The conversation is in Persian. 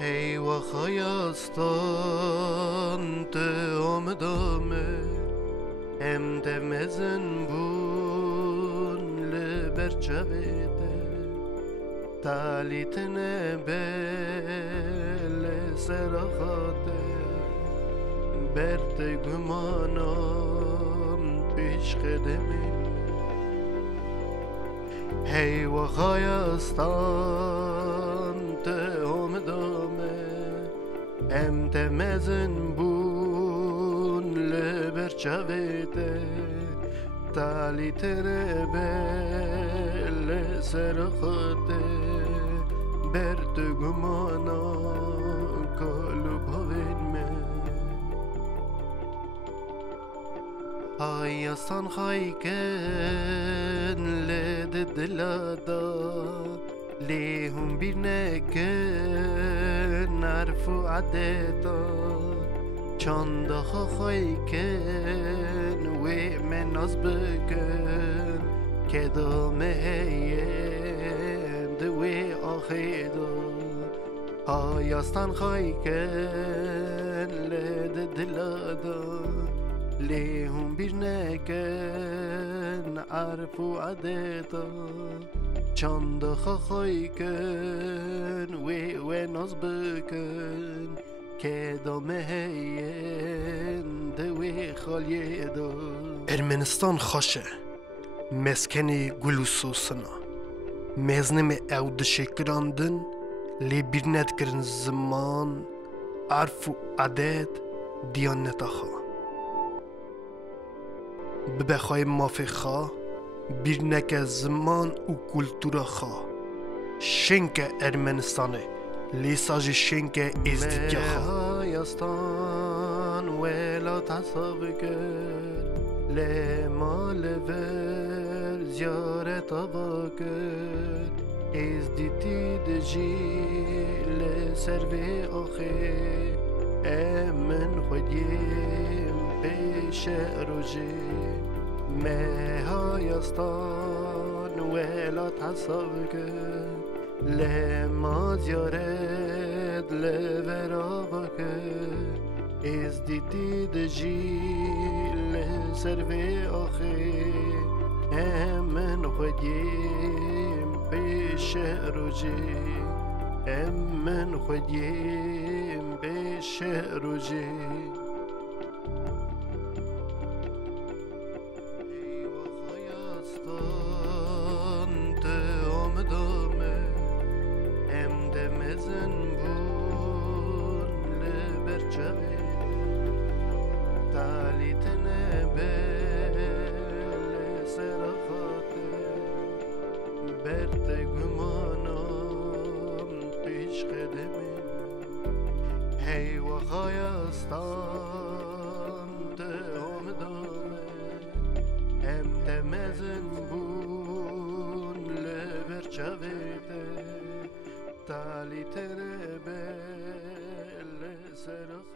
Hej وخایستان آمدامه هم دمزن بون لبرچویده تالیتنه بل سرخاته برد گمانم پیش خدمین هی وخایستان آمدامه هم دمزن بون لبرچویده تالیتنه بل سرخاته برد گمانم کلو باوینمه هایستان خایکن لد دلادا لیهم بیر نکن عرف و عدتا چانده خایکن و من از بکن که دامه هیند و آخیدا هایستان خایکن لد دلادا لیهم بیر نکن عرف و عدتا چانده خواهی کن و ناز بکن که دامه هینده و خالیه دا ارمنستان خوشه مسکنی گلوسو سنا مزنم او دشکراندن لی بیر ندکرن زمان عرف و عدد دیانتا خواه ببخوای مافی خواه بیر نکه زمان و کلتورا خواه شنک ارمنستانه لیساج شنک ازدیگه خواه هایستان ویلا تصاب کرد لمال ور زیارت آبا کرد ازدیتی دجی لسروی آخه امن خودیم پیش روژه مهایستان ولات حسابك لما زيارت لورابك ازديتي دجيل سرفي أخي امن خديم بيش روجي امن خديم بيش روجي هی و خایستان آمدامه هم تمزن بون لبر چویده تالی تنه بل سرخ